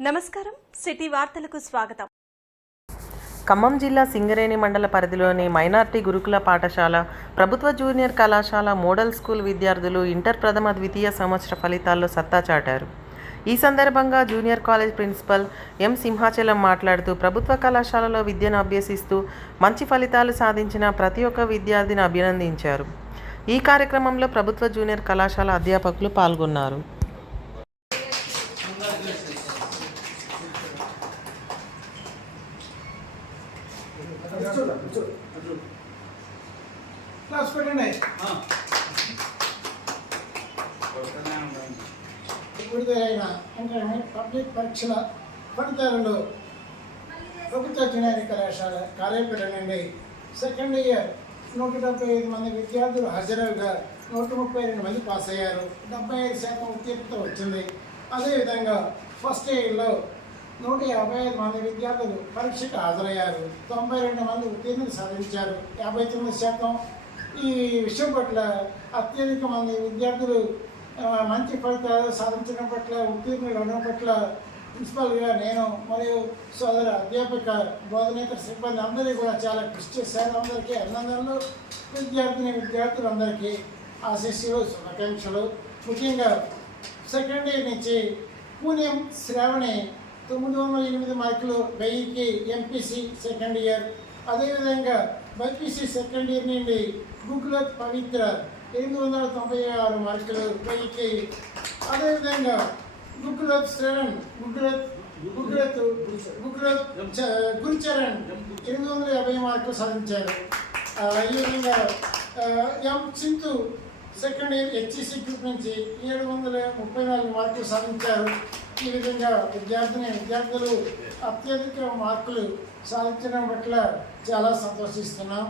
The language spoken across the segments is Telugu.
నమస్కారం. సిటీ వార్తలకు స్వాగతం. ఖమ్మం జిల్లా సింగరేణి మండల పరిధిలోని మైనార్టీ గురుకుల పాఠశాల ప్రభుత్వ జూనియర్ కళాశాల మోడల్ స్కూల్ విద్యార్థులు ఇంటర్ ప్రథమ ద్వితీయ సంవత్సర ఫలితాల్లో సత్తా చాటారు. ఈ సందర్భంగా junior college principal M Simhachalam మాట్లాడుతూ ప్రభుత్వ కళాశాలలో విద్యను అభ్యసిస్తూ మంచి ఫలితాలు సాధించిన ప్రతి ఒక్క విద్యార్థిని అభినందించారు. ఈ కార్యక్రమంలో ప్రభుత్వ జూనియర్ కళాశాల అధ్యాపకులు పాల్గొన్నారు. క్లాస్ పెట్టండి. విడుదలైన పబ్లిక్ పరీక్షల ఫలితాలలో ప్రభుత్వ జూనియర్ కళాశాల కాలేపేట నుండి సెకండ్ ఇయర్ నూట డెబ్బై ఐదు మంది విద్యార్థులు హాజరుగా నూట ముప్పై రెండు మంది పాస్ అయ్యారు డెబ్బై ఐదు శాతం ఉత్తీర్ణత వచ్చింది. అదేవిధంగా ఫస్ట్ ఇయర్లో నూట యాభై ఐదు మంది విద్యార్థులు పరీక్షకు హాజరయ్యారు. తొంభై రెండు మంది ఉత్తీర్ణులు సాధించారు. యాభై తొమ్మిది శాతం ఈ విషయం పట్ల అత్యధిక మంది విద్యార్థులు మంచి ఫలితాలు సాధించడం పట్ల ఉత్తీర్ణులు అవడం పట్ల ప్రిన్సిపల్గా నేను మరియు సోదర అధ్యాపక బోధనేతర సిబ్బంది అందరికీ కూడా చాలా కృషి చేశారు. అందరికీ అభినందనలు. విద్యార్థిని విద్యార్థులందరికీ ఆశీస్సులు శుభాకాంక్షలు. ముఖ్యంగా సెకండ్ ఇయర్ నుంచి పూణ్యం శ్రావణి తొమ్మిది వందల ఎనిమిది మార్కులు వెయ్యికి ఎంపీసీ సెకండ్ ఇయర్. అదేవిధంగా బైపీసీ సెకండ్ ఇయర్ నుండి గుగ్లత్ పవిత్ర ఎనిమిది వందల తొంభై ఆరు మార్కులు వెయ్యికి. అదేవిధంగా గుగ్లత్ శ్రవణ్ గుగ్లత్ గుగ్లత్ గుగ్లత్ చ- గురుచరణ్ ఎనిమిది వందల యాభై మార్కులు సాధించారు. ఈ విధంగా M Sindhu second year HEC group నుంచి ఏడు వందల ముప్పై నాలుగు మార్కులు సాధించారు. ఈ విధంగా విద్యార్థిని విద్యార్థులు అత్యధిక మార్కులు సాధించడం పట్ల చాలా సంతోషిస్తున్నాం.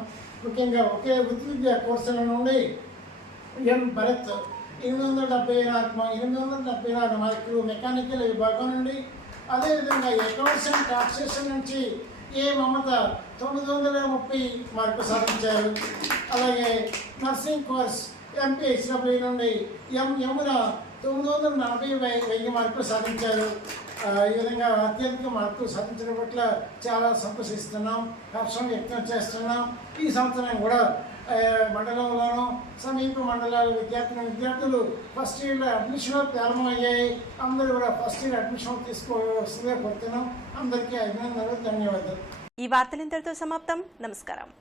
ముఖ్యంగా ఒకే వృత్తి విద్య కోర్సుల నుండి ఎం. భరత్ ఎనిమిది వందల డెబ్బై నాలుగు ఎనిమిది వందల డెబ్బై నాలుగు మార్కులు మెకానికల్ విభాగం నుండి అదేవిధంగా అకౌంట్స్ అండ్ టాక్సేషన్ నుంచి ఏ మమత తొమ్మిది వందల ముప్పై మార్కులు సాధించారు. అలాగే నర్సింగ్ కోర్స్ ఎంపీ ఎంపీహెచ్డబ్ల్యూ నుండి ఎం యమున తొమ్మిది వందల నలభై వెయ్యి మార్కులు సాధించారు. ఈ విధంగా అత్యధిక మార్కులు సాధించడం పట్ల చాలా సంతోషిస్తున్నాం. హర్షం వ్యక్తం చేస్తున్నాం. ఈ సంవత్సరం కూడా మండలంలోనూ సమీప మండలాల విద్యార్థులు విద్యార్థులు ఫస్ట్ ఇయర్లో అడ్మిషన్లు ప్రారంభమయ్యాయి. అందరూ కూడా ఫస్ట్ ఇయర్ అడ్మిషన్ తీసుకోవాల్సిందే కోరుతున్నాం. అందరికీ అభినందనలు ధన్యవాదాలు. ఈ వార్తలు ఇంతటితో సమాప్తం. నమస్కారం.